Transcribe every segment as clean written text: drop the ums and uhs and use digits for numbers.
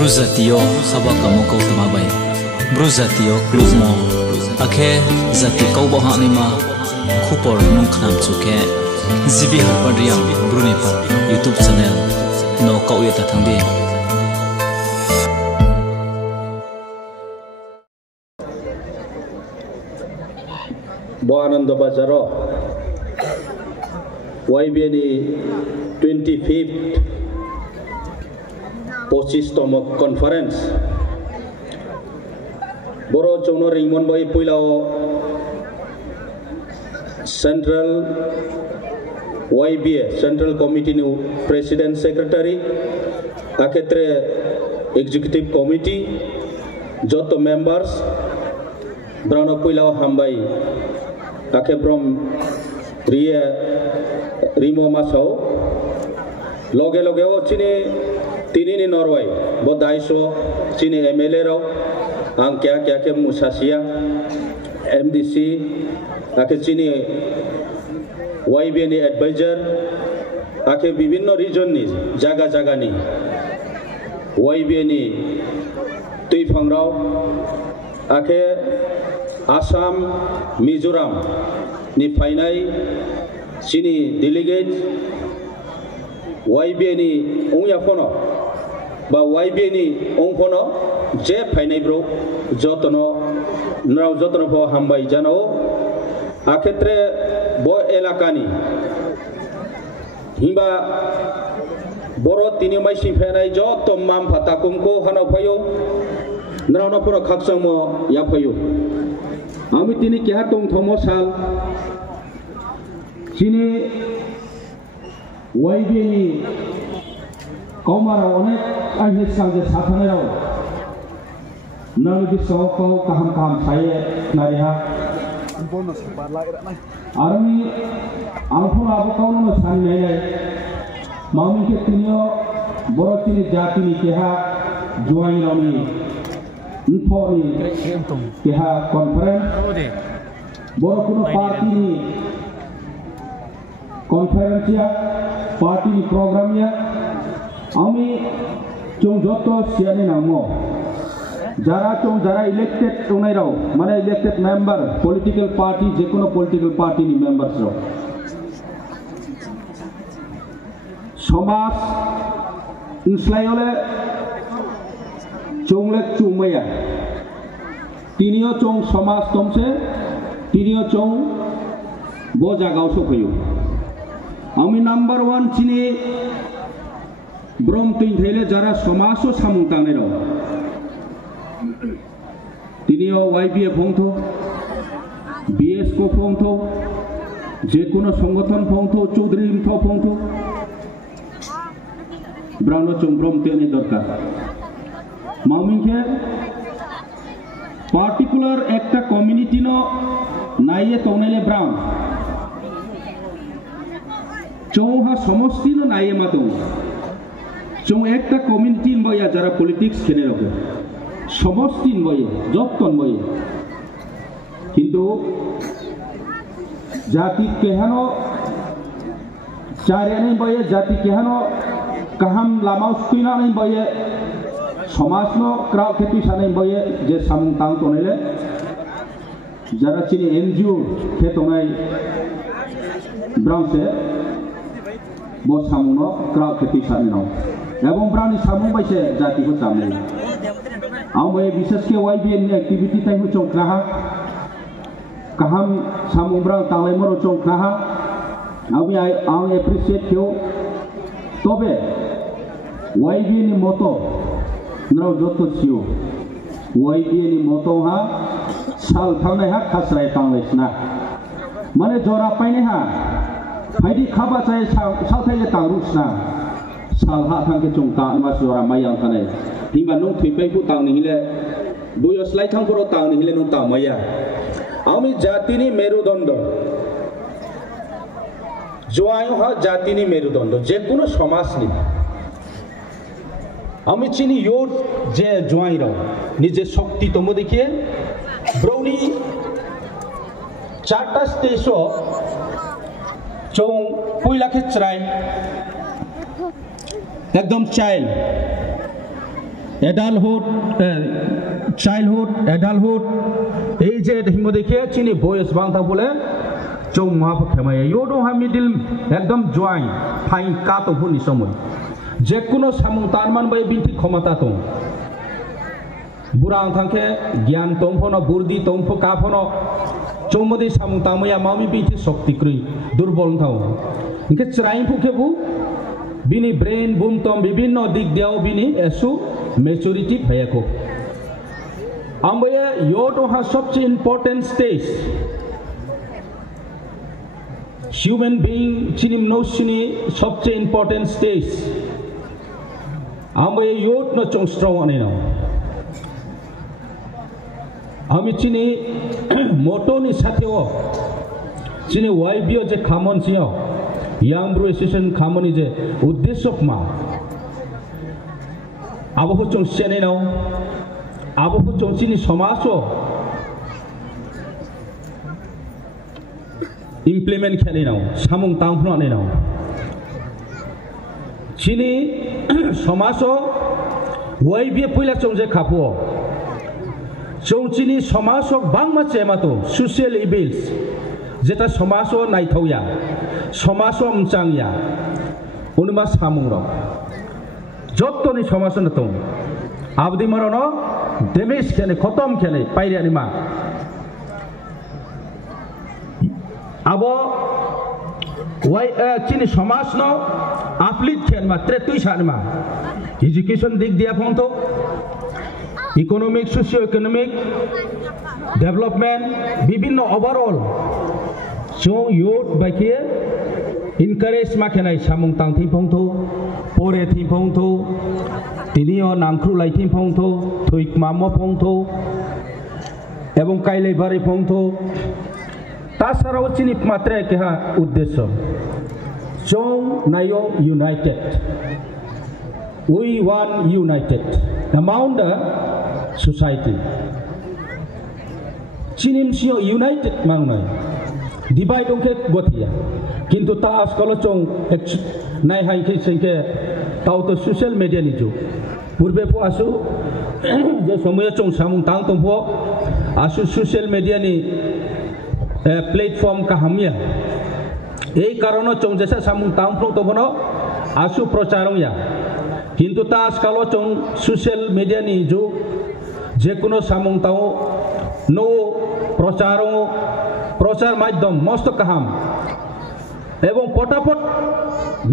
Bruzatio sabak kamu kau temabai Bruzatio kluzmo Akhe zati kau bohak nima Kupor nungknam cuke Zibi harpadriam Brunipa YouTube channel No kau yata thangbi Boanando Bazaro YBNE 25th Posistom Conference Boro Chono Rimon Boy Puilao Central YBA Central Committee new President Secretary Aketre Executive Committee Joto members Brano Puilao Hambai Ake from Ria Rimo Masao Loge Logeo Chini Tinini Norway Bodaiso Chini MLA Rao Angkya Kya Musasia MDC Ake Chini YBNE advisor Ake Bibino region ni Jaga Jaga ni YBNE Tuifang Rao Ake Assam Mizoram ni Fainai Sini delegate YBNE Ongyafono Ba YBNE Ongfono Je Fainai bro Jotono Nrao Jotono Ho Hambai Janao Aketre Bo Elakani Himba Boro Tini Maisi Fainai Joto Mam Patakumko Hano Payo Nrao Napura Kaksamo Yapayo Ami tini kya tong thomosal Chini YBNE Komara onek ahit sangje sathane rao Nalu di soko kaham saye nariha Arami alfon abu kauno sani nai Mami ke tinio boro tini jati ni keha juai rami Infoni keha conference boro kuno party ni conference ya party ni program ya ami chung joto siani namo jara elected tunai rao mana elected member political party je kono political party ni members rao somas inslayole Chonglek Chumaya Tinio Chong Somas Tomse Tinio Chong Boja Gauso Payu Ami number 1 Chini Brom Tin Thele Jara Somaso Samutanero Tinio YBA Pongto BS Ko Pongto Jekuno Songoton Pongto Chudri Mto Pongto Brano Chong Brom Tene Dorka Maumingke particular ekta community no naiye tonele brown chouha somosti no naiye mato chou ekta community boya jara politics khene rokhe somosti boye jotton boye kintu jati kehano chariane boye jati kehano kaham lamau skuina nei boye Somasno crowd kheti sanai boye je samung tang tonele jara chini NGO khetonai brownse bo samuno crowd kheti sanino ebong browni samung baise jati ko samne amboye bishes ke YBN ni activity tai hu chongkha kaham samung brown tanglai moro chongkha ami appreciate kyo tobe YBN ni moto Nrao joto siu YBNE moto ha sal thangnai ha khasrai tanglaisna mane jora paine ha phaidi khaba chai sal thai tangrusna sal ha thangke chongka ma jora mayang thanai himba nong thipei pu tangni hile buyo slai thang poro tangni hile nong ta maya ami jatini merudondo joayo ha jatini merudondo je kono সমাজ ni আমি চিনি your যে জোয়াইরাও নিজের শক্তি তোমরা দেখিয়ে ব্রৌনি চারটা station চৌ পয়লাকে চাই একদম চাইল adulthood, childhood, adulthood, aged himodike chini boys bang ta bole chong ma phemai yo do ha middle ekdom join fine ka to huni somoy je kuno samung tanman bai binti khomata to burang thangke gyan tongphono burdi tongpho ka phono chomodi samung tamoya mami binti shakti krui durbol thau inke chrai phuke bu bini brain boom tom bibinno dik diao bini esu maturity bhayako amboya yo to ha sabche important stage human being chinim no chini sabche important stage amboya yo no chong strong ani no ami chini moto ni satheo chini waibio je khamon chio young bro association khamoni je uddesho ma abo hu chong chene no abo hu chong chini samaso implement khani no samung tangphno ne no chini samaso waibie puila chong je khapo chongchini somasok bangma chemato social evils jeta somaso naithauya somaso mchangya unma samungrok jottoni somaso nato abdi marono damage khane khotom khane paire anima abo wai chini somasno uplift khane matre tuisa anima education dik dia phonto economic socio-economic development bibinno overall so youth bakie encourage makhenai samung tang thi phongtho pore thi phongtho tinio namkhru lai thi phongtho thuik mamo phongtho ebong kailei bari phongtho tasarao chini matre keha uddesho chong nayo united we want united among the society chinim sio united mangnai divide onke gothia kintu ta askalo chong nai hai ke sengke tau to social media ni ju purbe po asu je samoya chong samung tang tong po asu social media ni platform ka hamia ei karono chong jesa samung tang pro to bono asu procharong ya কিন্তু তা আজকালো চং social media নি যুগ যে কোনো সামং তাও no প্রচার মাধ্যম মস্ত কাহাম এবং পটাপট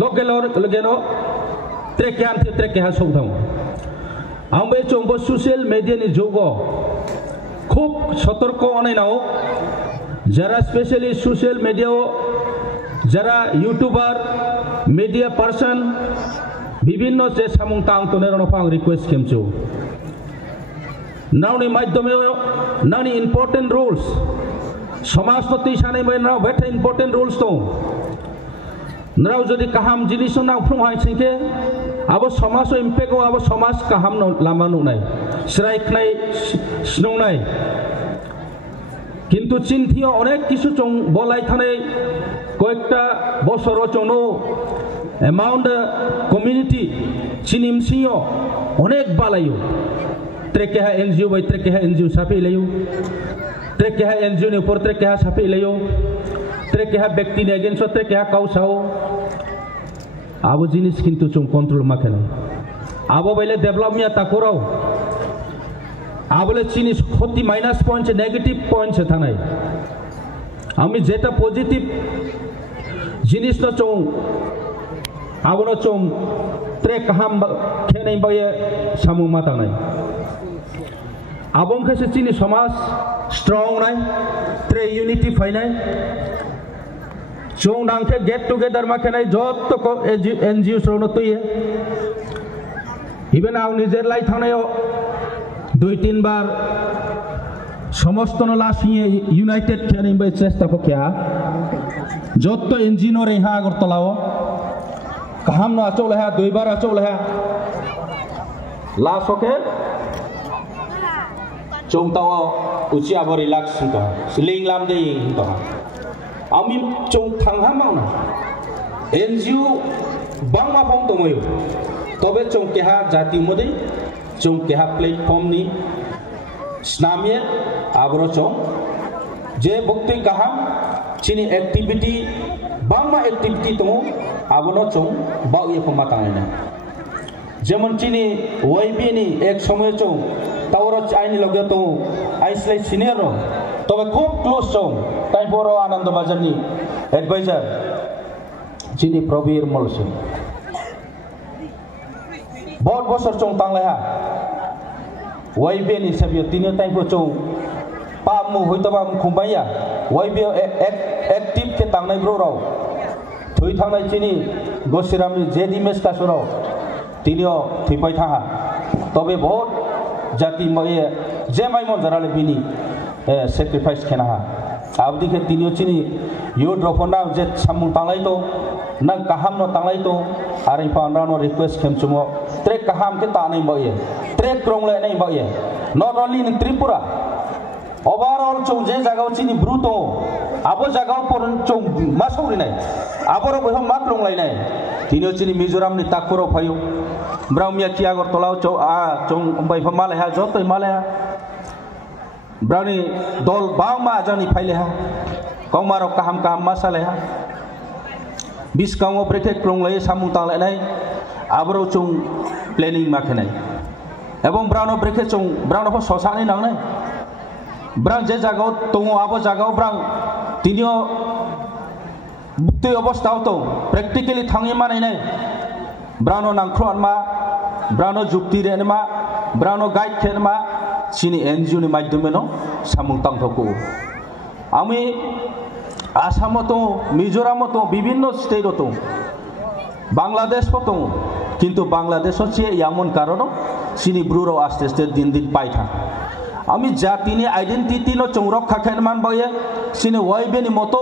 লগেন ট্রেকে হা সৌধাম আমি চংব সোশ্যাল মিডিয়া নি যুগ খুব সতর্ক অনে নাও যারা স্পেশালি সোশ্যাল মিডিয়া যারা ইউটিউবার মিডিয়া পার্সন বিভিন্ন যে সামung tang toner no pang request kemchu nauni madhyame nauni important rules সমাজ তো তিসানে মই নাও বেটা important rules to নাও যদি কাহাম জিনিস না ফ্রম হয় সিকে আবো সমাজ ইমপ্যাক্ট আবো সমাজ কাহাম লামানো নাই শ্রাই খাই স্নো নাই কিন্তু চিন্তিও অনেক কিছু চং বলাই থানে কয়েকটা বছর চনো among the community chinim sio onek balayo treke ha NGO bai treke ha NGO sapi layo treke ha NGO ni upor treke ha sapi layo treke ha ব্যক্তি ni against treke ha kau sao abo jinis kintu chung control makhana abo baile development ta korao abole chinis khoti minus point negative point se thanai ami jeta positive jinis no chung abono chong trek ham khenai baye samung mata nai abong khase chini samas strong nai tre unity fainai chong dangke get together ma khenai jot to NGO srono toye even aw nijer lai thanai দুই তিনবার সমস্ত লাসিয়ে United খেয়ানি by চেষ্টা পক্ষা যত ইঞ্জিনো Rhea আগরতলাও কাহাম ন আচল হ্যাঁ দুইবার আচল হ্যাঁ লাস ওকে চংতাও উচি আবো রিল্যাক্স তো সিলিং লাম দে তো আমি চং থাংহা মাওনা এনজিও বাংমা ফং তময় তবে চংকেহা জাতি মদে chung keha platform ni snamye abro chung je bukti kaham chini activity bangma activity to abono chung bau ye pematangai na যেমন চিনি ওয়াইবিনি এক সময় চৌ তাওরা আইনি লগে তো আইসলাই সিনিয়র তবে খুব ক্লোজ চৌ তাই বড় আনন্দ বাজারনি অ্যাডভাইজার চিনি প্রবীর মলসি বহুত বছর চৌ তাংলাইহা ওয়াইবিনি সাবিও তিনিও তাই চৌ পামু হইতবা খুমবাইয়া ওয়াইবিও অ্যাক্টিভ কে তাংনাই ব্রো রাও থই থাংনাই চিনি গসিরামনি জেডি মেস কাসরাও তিনিও থিপাই থাহা তবে বহুত জাতি ময়ে যে মাই মন জারালে বিনি স্যাক্রিফাইস খেনাহা আবদিকে তিনিও চিনি ইউ ড্রফনা যে সামুং তাংলাই তো না কাহাম ন তাংলাই তো আর ইফা আন্ডানো রিকোয়েস্ট খেমচুমো ট্রেক কাহাম কে তানাই ময়ে ট্রেক ক্রংলে নাই ময়ে not only in Tripura overall চৌ যে জায়গাও চিনি ব্রুতো আবো জায়গাও পরন চৌ মাসৌরি নাই আবরো বহ মা ক্রংলাই নাই তিনিও চিনি মিজোরামনি তাকপুরো ফায়ো ব্রাউমিয়া কি আগরতলাও চৌ চৌ বাইফা মালেহা যতই মালেহা ব্রাউনি দল বাংমা জানি ফাইলেহা কৌমারক কাহাম কাহাম মাসালেহা বিসকাও ব্রেকে ক্রংলাই সামুং তাংলাইনাই আবরো চৌ প্ল্যানিং মাখেনাই এবং ব্রাউনো ব্রেকে চৌ ব্রাউনো সসানি নাংনাই ব্রাউন যে জায়গাও দङ আবো জায়গাও ব্রাউন তিনিও বুক্তি অবস্থাও তো প্র্যাকটিক্যালি থাঙি মানাইনাই ব্রাউনো নাংখ্রনমা ব্রাউনো যুক্তি রেনমা ব্রাউনো গাইড খেনমা চিনি এনজিও নি মাধ্যমে ন সামুং তাংথকো আমি আসামও তো মিজোরামও তো বিভিন্ন স্টেটও তো বাংলাদেশও তো কিন্তু বাংলাদেশও চেয়ে এমন কারণ চিনি ব্রুরো আস্তে আস্তে দিন দিন পাইথা আমি জাতিনি আইডেন্টিটি নো চৌ রক্ষা খেনমান বয়ে চিনি ওয়াইবেনি মতো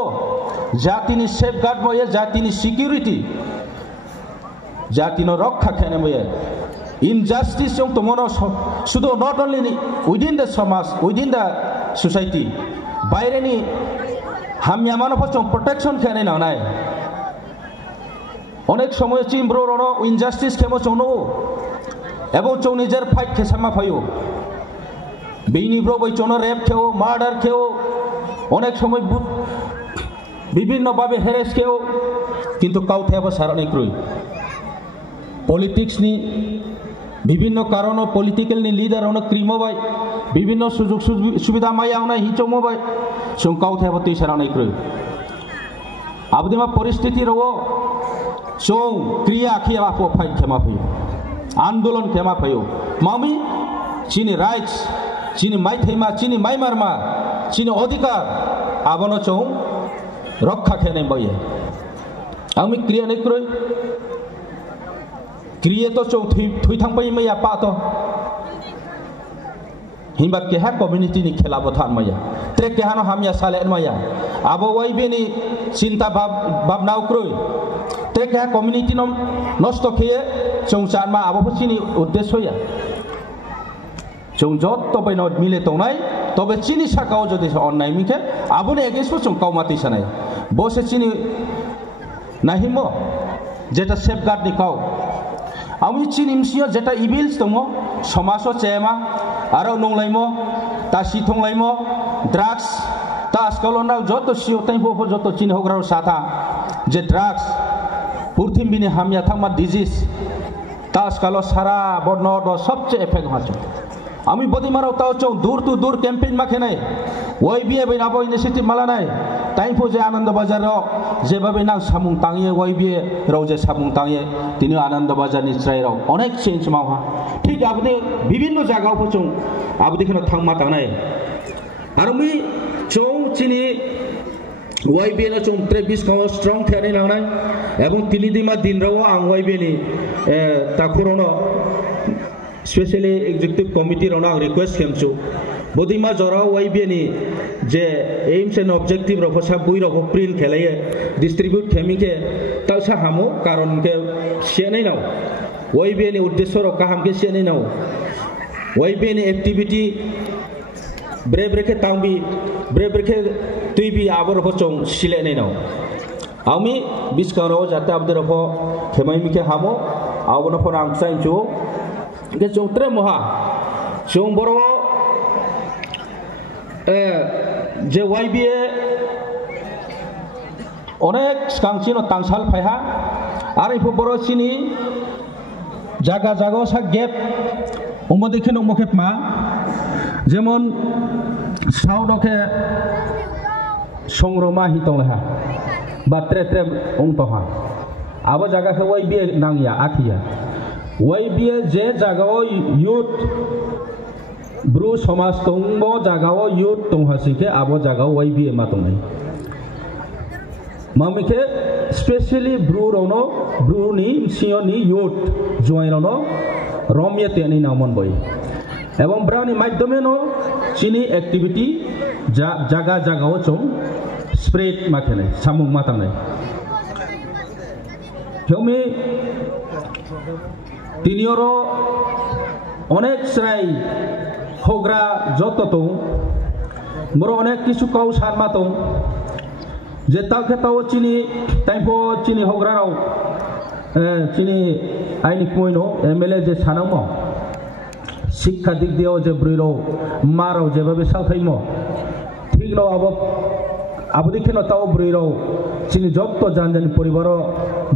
জাতিনি সেফগার্ড বয়ে জাতিনি সিকিউরিটি জাতিনো রক্ষা খেনে বয়ে ইনজাস্টিস চৌ তোমার শুধু নট অনলি উইদিন দ্য সমাজ উইদিন দ্য সোসাইটি বাইরেনি হামিয়া মানব চৌ প্রোটেকশন খেনে না নাই অনেক সময় চিম্ব্রো রনো ইনজাস্টিস খেমো চৌনো এবং চৌ নিজের ফাইট খেসামা ফাইও বিনি ব্রো বই চৌনো রেপ খেও মার্ডার খেও অনেক সময় বিভিন্নভাবে হেরেস খেও কিন্তু কাউথেব সারানি ক্রুই পলিটিক্স নি বিভিন্ন কারণ পলিটিক্যাল নি লিডার অনেক ক্রিমো বাই বিভিন্ন সুযোগ সুবিধা মাইয়া অনেক হিচমো বাই সং কাউথেব তুই সারানি ক্রুই আবদিমা পরিস্থিতি রো চৌ ক্রিয়া খেয়া ফাইট খেমা ফেও আন্দোলন খেমা ফেও মামি চিনি রাইটস চিনি মাই থেমা চিনি মাই মারমা চিনি অধিকার আবনো চৌ রক্ষা খেনে বইয়ে আমি ক্রিয়া নেই ক্রয় ক্রিয়ে তো চৌ থুই থাংপাই মাইয়া পা তো হিমবা কেহা কমিউনিটি নি খেলাবো থান মাইয়া ট্রেক কেহানো হামিয়া সালেন মাইয়া আবো ওয়াইবেনি চিন্তা ভাবনাও ক্রয় ট্রেক কেহা কমিউনিটি নষ্ট খেয়ে চৌ চানমা আবো চিনি উদ্দেশ্য হইয়া চৌ যত তবে মিলে তৌনাই তবে চিনি সাকাও যদি অন্যায় মিখে আবনে এগেন্স্ট চৌ কাউমাতি সানাই বসে চিনি নাহিম যেটা সেফগার্ড নি কাউ আমি চিনি মিসিও যেটা ইভিলস দङ সমাজও চেমা আরো নংলাইমো তা সিথংলাইমো ড্রাগস তা আজকালনাও যত সিও তাইবো যত চিনি হগ্রাও সাথা যে ড্রাগস পুরথিমবিনি হামিয়া থাকমা ডিজিজ তা আজকাল সারা বর্ণ সবচেয়ে এফেক্ট হচ্ছে আমি বদিমারাও তাও চৌ দূর টু দূর ক্যাম্পেইন মাখে নাই ওয়াইবিএ বই নাবো ইনিশিয়েটিভ মালা নাই তাইফো যে আনন্দ বাজার যেভাবে না সামুং তাঙিয়ে ওয়াইবিএ রাও যে সামুং তাঙিয়ে তিনি আনন্দ বাজার নিশ্চয় রাও অনেক চেঞ্জ মাওয়া ঠিক আপনি বিভিন্ন জায়গাও চৌ আপনি এখানে থাংমা তাংনাই আর আমি চৌ চিনি ওয়াইবিএ না চৌ ট্রেবিস কাও স্ট্রং থেনে নাংনাই এবং তিনি দিমা দিন রাও আং ওয়াইবিএ নি তাখুরনো स्पेशली एग्जीक्यूटिव कमिटी रोना रिक्वेस्ट खेमचु बदिमा जरा वाइबिए नि जे एम्स एंड ऑब्जेक्टिव रखो सब बुई रखो प्रिंट खेलाये डिस्ट्रीब्यूट खेमिके तलसा हामो कारण के सेनै नाव वाइबिए नि उद्देश्य र काहाम के सेनै नाव वाइबिए नि एक्टिविटी ब्रे ब्रेके तांबी ब्रे ब्रेके तुइबि आबर होचों सिलेनै नाव आमी बिस्कारो जाते आबदे रखो खेमाइमिके हामो आवनो phone आंसाइचु ke chung tre moha chung boro je YBA onek skangchino tangsal phaiha ari pho boro chini jaga jago sa gap umodikhe nokmokhe ma jemon saudokhe songroma hitongleha ba tre ongtoha abo jaga ke YBA nangya athia YBA je jagao youth bru somas tongbo jagao youth tonghasike abo jagao YBA ma tongnai mamike specially bru rono bru ni sioni youth join rono romye teni namon boy এবং brownie মাধ্যমেনো চিনি activity জায়গা জায়গাও চং spread মাখেনে সামুং মাতাংনাই হেউমি তিনিওরো অনেক শ্রাই হোগ্রা যত তো বড় অনেক কিছু কাউ সারমা তো যে তাকে তাও চিনি তাইপো চিনি হোগ্রাও চিনি আইনি কইনো এমএলএ যে সানামো শিক্ষা দিক দিয়েও যে ব্রুইরো মারাও যেভাবে সালখাইমো ঠিক ন আবো দেখে ন তাও ব্রুইরো চিনি যত জানজানি পরিবার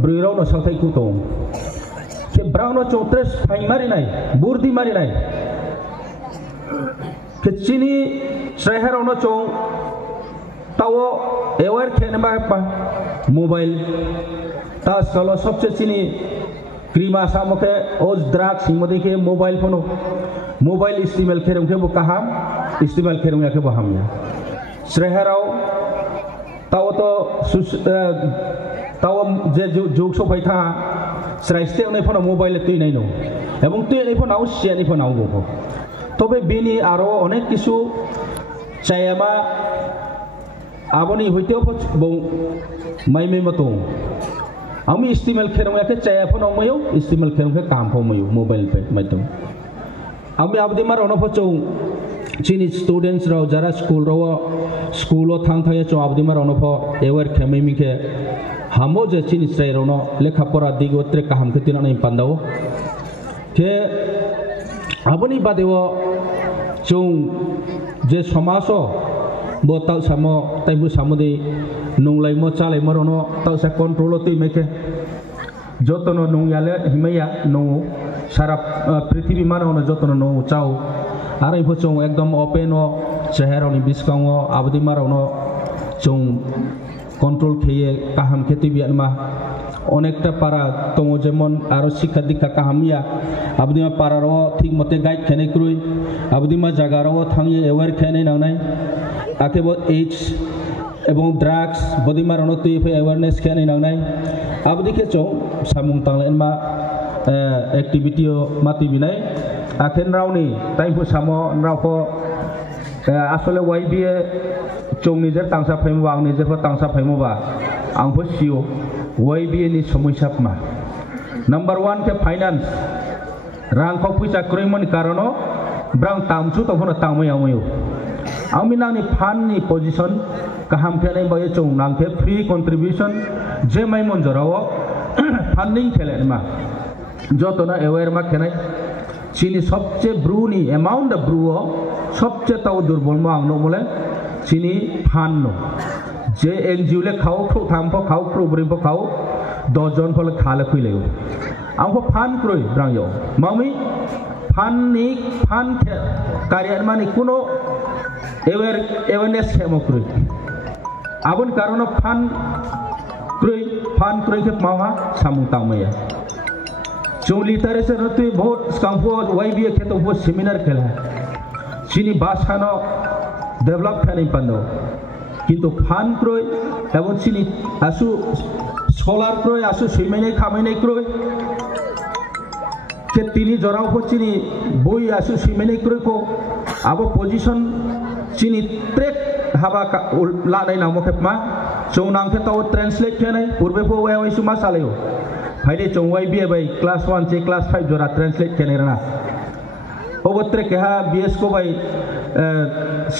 ব্রুইরো ন সালখাই কুতো কে ব্রাউনো চৌত্রেস ফাইন মারি নাই বুর্দি মারি নাই কে চিনি শ্রেহের ন চৌ তাও এওয়ার খেনে বা মোবাইল তা চলো সবচেয়ে চিনি क्रीमा सामोके ओज ड्रग्स हिमोदेखे मोबाइल फोनो मोबाइल इस्तेमाल खेरम के बकाहाम इस्तेमाल खेरम या के बहामया श्रेहराव ताव तो ताव जे जोग सफाय था श्राइस्ते नै फोन मोबाइल तुई नै नो এবং তুই এই ফোন আউ সিয়ানি ফোন আউ গো তবে বিনি আরো অনেক কিছু চাইয়ামা আবনি হইতেও বউ মাইমে মতো আমি ইস্তেমাল খেরম একে চায়া ফোন অময়ও ইস্তেমাল খেরম কে কাম ফময়ও মোবাইল পে মাধ্যম আমি আবদি মার অনফচৌ চিনি স্টুডেন্টস রাও যারা স্কুল থাংথায় চ আবদি মার অনফ এওয়ার খেমিমিকে হামো যে চিনি স্রাই রনো লেখাপড়া দিগ ওত্রে কাহাম কে তিনা নাই পান্দাও কে আবনি বাদেও চৌ যে সমাজ bo tal samo taibu samudi nunglai mo chalai morono tal sa control ti meke jotono nungyale himaya no sara পৃথিবী মাননো jotono no chau arai pho chong ekdom open o cheheroni biskango abdi marono chong control kheye kaham kheti bianma অনেকটা পারা তোমো যেমন আরো শিক্ষা দীক্ষা কাহামিয়া আবদিমা পারারও ঠিক মতে guide খেনে ক্রুই আবদিমা জাগারও থাঙিয়ে এওয়ার খেনে নাওনাই আকে এইচ এবং ড্রাগস বদিমার অনতুই অ্যাওয়ারনেস খেনে নাওনাই আবদিকে চৌ সামুং তাংলেনমা অ্যাক্টিভিটিও মাতি বিনাই আখেন রাউনি তাইফু সামো রাউফো আসলে ওয়াইবিএ চৌ নিজের তাংসা ফাইমবা আং নিজের তাংসা ফাইমবা आंफो सियो YBA नि समस्या मा नंबर 1 के फाइनेंस रां खौ फैसा क्रयमन कारनो ब्रां तामसु तखनो तामयामयो आमिना नि फान्ड नि पोजीशन काहाम फेनै बय चौ नांखे फ्री कंट्रीब्यूशन जे माइ मनजराव फान्डिंग खेलेनमा जतना अवेयर मा खेनाय चिनी सबसे ब्रुनी अमाउंट ऑफ ब्रुओ सबसे ताव दुर्बल मा आंनो मोले चिनी फान्नो जे एनजीओ ले खाओ फ्रो थामफो खाओ फ्रो ब्रिमफो खाओ दजन फल खाले फैलेयो आंखो फान क्रय ब्रांयो मामी फाननि फान कार्यान मानि कुनो अवेयरनेस खेमो क्रय आबन कारण फान क्रय के मावा सामु तामया जो लिटारेचर हतु बहुत स्कांफो YBA के तो वो सेमिनार खेला चिनी भाषानो डेभलप खानि पानो কিন্তু ফান ক্রয় এবং চিনি আসু সোলার ক্রয় আসু সুইমাইনাই খামাইনাই ক্রয় কে তিনি জরাও চিনি বই আসু সুইমাইনাই ক্রয় কো আবো পজিশন চিনি ট্রেক হাবা লানাই নামকে মা চৌনাংকে তাও ট্রান্সলেট খেনাই পূর্বে পো ওয়াই সুমা সালেও ফাইলে চৌওয়াই বিয়ে বাই ক্লাস 1 চে ক্লাস 5 জরা ট্রান্সলেট খেনে না ওবত্রে কেহা বিএস কো বাই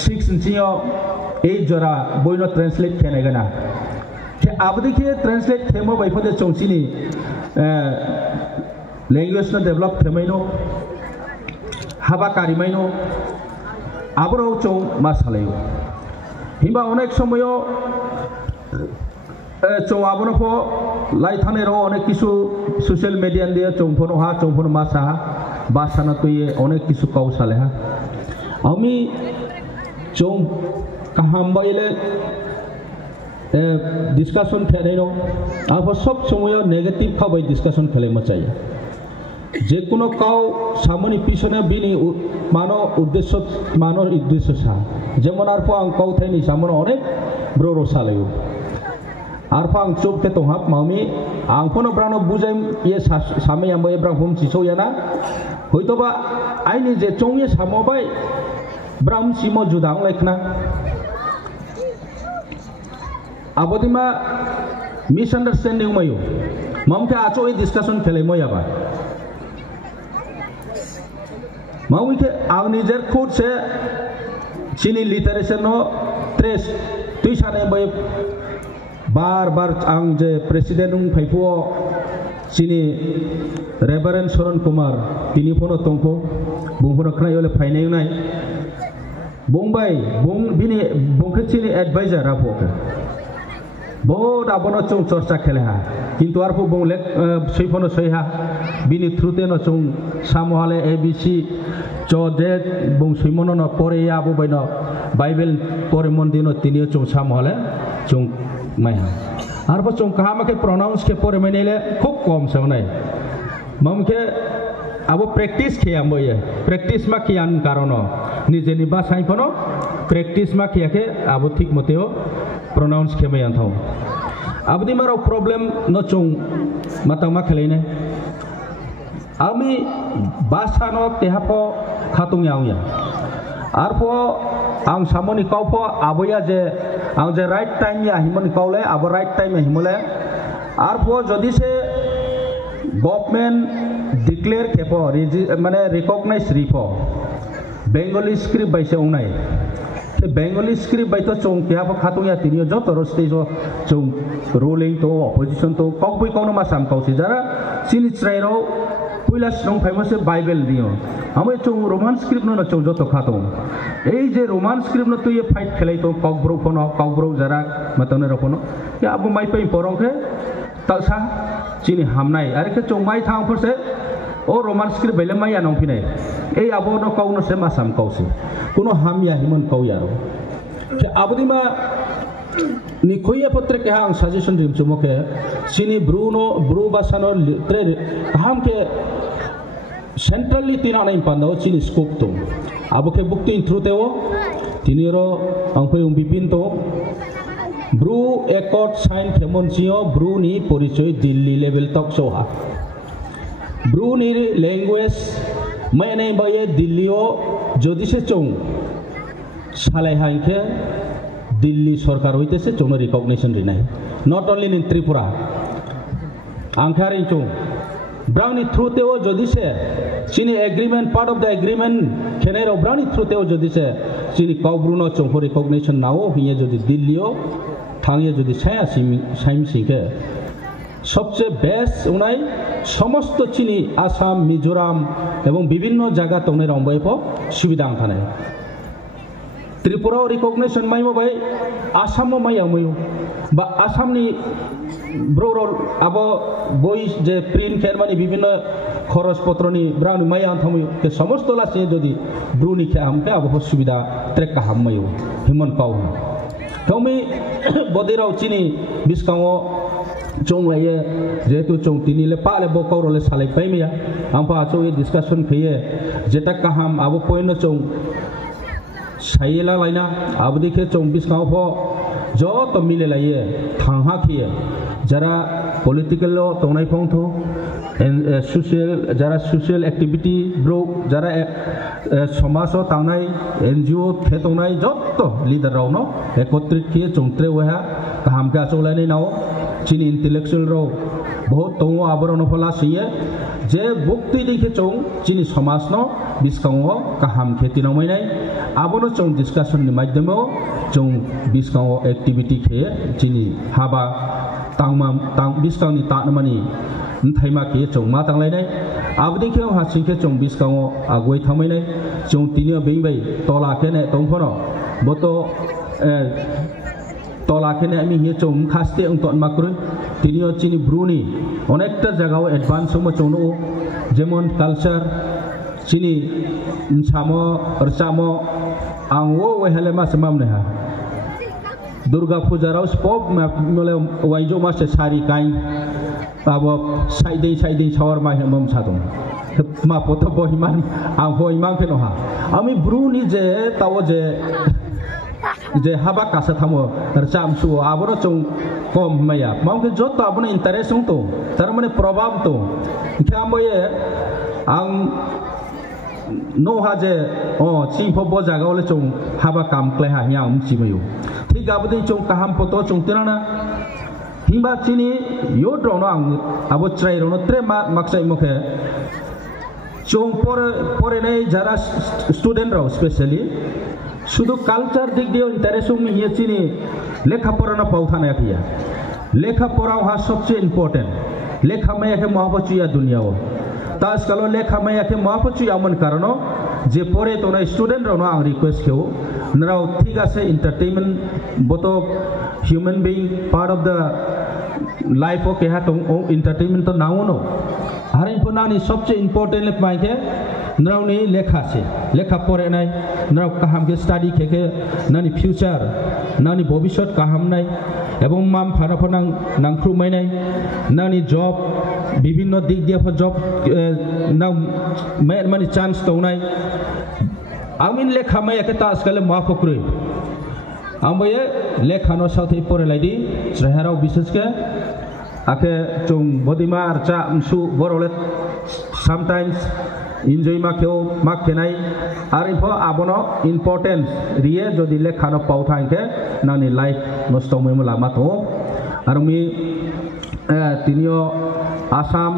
6 ইঞ্চিও এই জরা বইনো ট্রান্সলেট খেনে গনা কে আবদি কে ট্রান্সলেট থেমো বাইফদে চৌচিনি ল্যাঙ্গুয়েজ না ডেভেলপ থেমাইনো हाबा कारिमाइनो आबरो चौ मा सालायो हिंबा अनेक समयो चौ आबरो फो लाई थाने रो अनेक किसु सोशल मीडिया दिए चौफोनो हा चौफोनो मा सा बासाना तो ये अनेक किसु काउ साले हा आमी चौ कहम बाइले डिस्कशन खेले रो आप सब समय नेगेटिव खाबाय डिस्कशन खेले मचाइए जे कोनो काउ सामने पिछने बिनी मानो उद्देश्य सा जेमन आरफो आं काउ थाइनि सामने अनेक ब्रो सालायो आरफो आं चुप के तो हाप मामी आं फोनो ब्रानो बुजाय ये सामे आंबो एब्रां हम सिसौ याना हयतोबा आइनि जे चौंगे सामबाय ब्राम सिमो जुदां लेखना आबदिमा मिसअंडरस्टैंडिंग मायो ममके आचो ए डिस्कशन खेले मयाबा माउई के आंनि जेर खुद से चिनी लिटरेचर नो ट्रेस तुइसाने बाय बार आं जे प्रेसिडेंट उं फाइफो चिनी रेभारेंड शरण कुमार तिनी फोनो तंफो बुंफोनो खनायोले फाइनाय नाय बुंबाय बुं बिनि बुंखे चिनी एडवाइजर आफोके बहुत आबनो चौ चर्चा खेले हा किंतु आरफो बुंले सैफोनो सैहा बिनि थ्रुते न चौ सामहाले एबीसी चो दे बुं सैमनो न परे आबो बायनो बाइबल परे मंदिनो तिनियो चौ सामहाले चौ माया आरफो चौ कहा के प्रोनाउंस के परे मैनेले खूब कम सनाय ममके आबो प्रैक्टिस किया मोये प्रैक्टिस मा कियान कारण निजेनि भाषाय फोनो प्रैक्टिस मा किया के आबो ठीक मतेओ प्रोनाउंस के मैं आंथाऊ अब दी मारो प्रॉब्लम न चों मतंग मा खेलेने आमी भाषा न तेहापो खातुं याउया आरपो आं सामनि काउपो आबोया जे आं जे राइट टाइम या हिमनि काउले आबो राइट टाइम हिमले आरपो जदि से गवर्नमेंट डिक्लेयर केपो माने recognise repo Bengali script बाइसे उनाय Bengali script बाइतो चों केहापो खातुं या तिनियो जो तरो स्टेज चों रूलिंग तो अपोजिशन तो काउपै काउनो मा साम काउसि जरा सिनि ट्राइरो पुइलास नं फाइमसे बाइबल दियो हमें चों रोमान स्क्रिप्ट न चों जो तो खातुं ए जे रोमान स्क्रिप्ट न तो ये फाइट खेलै तो काउब्रो फोनो काउब्रो जरा मतने रफोनो या अब माइ पै परंखे तलसा चिनि हामनाय आरो के चों माइ थां फसे ओ रोमान स्क्रिप्ट बेले माइ आनं फिनाय ए आबो न काउनो से मा साम काउसि कोनो हामिया हिमन काउयारो के आबदिमा निखोये पत्र के हां सजेशन दिम चुमके सिनी ब्रू बासानो त्रे हम के सेंट्रली तिना नाइन पानो चिनी स्कोप तो आबो के बुक तीन थ्रू तेओ तिनिरो अंफै बिपिन तो ब्रू एकॉर्ड साइन खेमनसियो ब्रू नि परिचय दिल्ली लेवल तक सोहा ब्रू नि लैंग्वेज मैंने बाये दिल्लीओ जदि से चों सालाय हाइके दिल्ली सरकार होते से चों रिकॉग्निशन रिनाय नॉट ओनली इन त्रिपुरा आंखारिं चों ब्राउनी थ्रू तेओ जदि से चिनी agreement part of the agreement खेनेरो ब्राउनी थ्रू तेओ जदि से चिनी काउब्रुनो चों रिकॉग्निशन नाओ हिये जदि दिल्लीओ थांगे जदि साया साइम सिंके सबसे बेस्ट उनाय समस्त चिनी आसाम मिजोराम एवं विभिन्न जगह तौने रंबायपो सुविधा थानाय त्रिपुरा रिकॉग्निशन माइमो भाई आसाम माइया मयो बा आसामनि ब्रोरो आबो बय जे प्रिंट खेरमानि विभिन्न खरच पत्रनि ब्राउनि माइया थामयो के समस्त लासे जदि ब्रुनि खे हमके आबो सुविधा ट्रेक का हमयो हिमन काउ कौमी बदिराव चिनी बिस्काओ चों लाये जेतु चों तिनिले पाले बकौरले सालाय पाइमिया आंफा चों ये डिस्कशन खिये जेता काहाम आबो पॉइंट चों साइला लाइना आबो दिखे चों बिस्काओ फो जो तो मिले लाये थांहा खिये जरा पॉलिटिकल तोनाय फोंथो सोशल जरा सोशल एक्टिविटी ब्रो जरा समाज तांनाय एनजीओ खेतोनाय जत्तो लीडर रावनो एकत्रित किए चोंत्रे वहा काहाम का चोलायनाय नाव चिनी इंटेलेक्चुअल रो बहुत तो आबरण फला सिये जे बुक्ति दिखे चों चिनी समाज न बिस्काओ काहाम खेती नमैनाय आबनो चों डिस्कशन नि माध्यमो चों बिस्काओ एक्टिविटी खे चिनी हाबा तांमा तां बिस्काओनि तानमानि थाइमा के चों मा तांलायनाय abdi ke hasil ke chong bis kango agoi thamai nai chong tinio bing bai tola ke ne tongphono boto tola ke ne ami he chong khaste ong ton makru tinio chini bruni onekta jagao advance mo chong no jemon culture chini samo rchamo angwo we helema samam ne ha Durga Puja rau spop mole waijo ma se sari kai abo saidin chawar ma hemam sadong ma poto bohiman ang hoimang ke no ha ami bruni je tawo je haba kasa thamo rcham su aboro chung kom maya mangke jot to abone interest to tar mane probab to khamoye ang no ha je ching pho bo jaga ole chung haba kam kle ha nyam chimayu ঠিক abadi chung kaham poto chung tirana himba chini yo drono ang abo trai rono tre maksai mokhe chung pore nei jara student rao especially শুধু culture দিক দিয়ে interest নিয়ে চিনি লেখাপড়া না পাওয়া না কিয়া লেখাপড়াও হা সবচেয়ে ইম্পর্টেন্ট লেখা মেয়াকে মহাপচুয়া দুনিয়াও তাজকালো লেখা মেয়াকে মহাপচুয়া এমন কারণ যে পরে তোমরা স্টুডেন্ট রাও আং রিকোয়েস্ট কেউ নাও ঠিক আছে এন্টারটেইনমেন্ট বত human being part of the life ও কেহা তো এন্টারটেইনমেন্ট তো নাও নো হারিন পনানি সবচেয়ে ইম্পর্টেন্ট লেখ মাইকে नाव ने लेखा से लेखा पढ़े नाई नाव काहाम के स्टडी के नानी फ्यूचर नानी भविष्य काहाम नाई एवं माम फाना फनांग नांख्रु माई नाई नानी जॉब विभिन्न दिग दिया फर जॉब नाव मैं मानी चांस तो नाई आमिन लेखा मैं एक तास कले माफ करे आम्बे लेखा नो साथ ही पढ़े लाइडी श्रेहराव विशेष के आके चुंग बदिमा अर्चा उनसु Barole sometimes enjoy makeo makkenai arinfo abono importance riye jodi lekhano pau thangke nani life nosto memula mato armi tinio Assam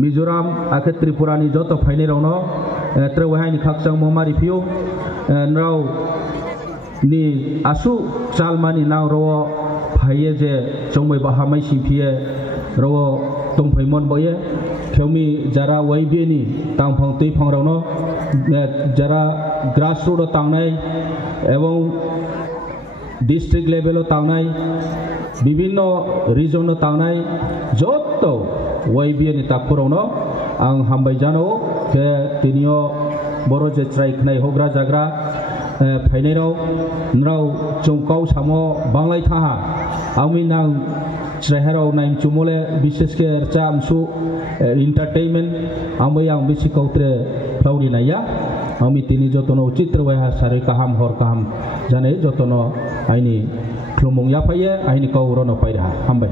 Mizoram ake Tripura ni joto phaini rono trewahai ni khaksang moma review nrau ni asu chalmani nang ro phaye je chongmoi bahamai simpie ro tongphaimon boye Kami jara YB ni tang phang tui phang rau no jara grassroots tangnai ebong district level tangnai bibinno region tangnai jotto YB ni takpurau no ang hambai jano ke tinio boro je trai khnai hogra jagra phainai rau nrau chongkau samo banglai thaha ami nang Srehero naim cumole bishes ke rcham su entertainment ambo yang bisi kautre plaudi na ya ami tini jotono chitra wa sari kaham hor kaham jane jotono aini klumong ya paye aini kau rono paira hambai